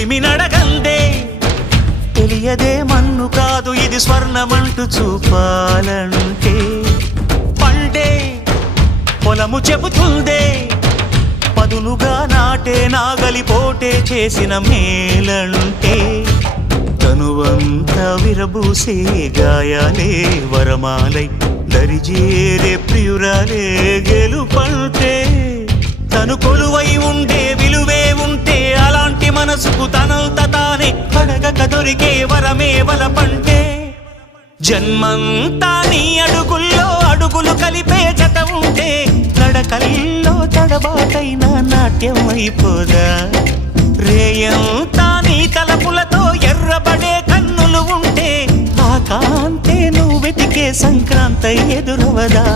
చెలిమి నడగందే తెలియదే మన్ను కాదు ఇది స్వర్ణమంటూ చూపాలంటే పండే పొలము చెబుతుందే పదునుగా నాటే నాగలిపోటే చేసిన మేలంటే తనువంతా విరబూసే గాయాలే వరమాలై దరిజేరే ప్రియురాలే గెలుపంటే తను కొలువై ఉండే విలువే ఉంటే అలాంటి మనసుకు తనంత తానే అడగక దొరికే వరమే వలపంటే జన్మంతా నీ అడుగుల్లో అడుగులు కలిపే జత ఉంటే నడకల్లో తడబాటైన నాట్యం అయిపోదా రేయంతా నీ తలపులతో ఎర్రబడే కన్నులు ఉంటే ఆ కాంతే నువ్వు వెతికే సంక్రాంతి ఎదురవదా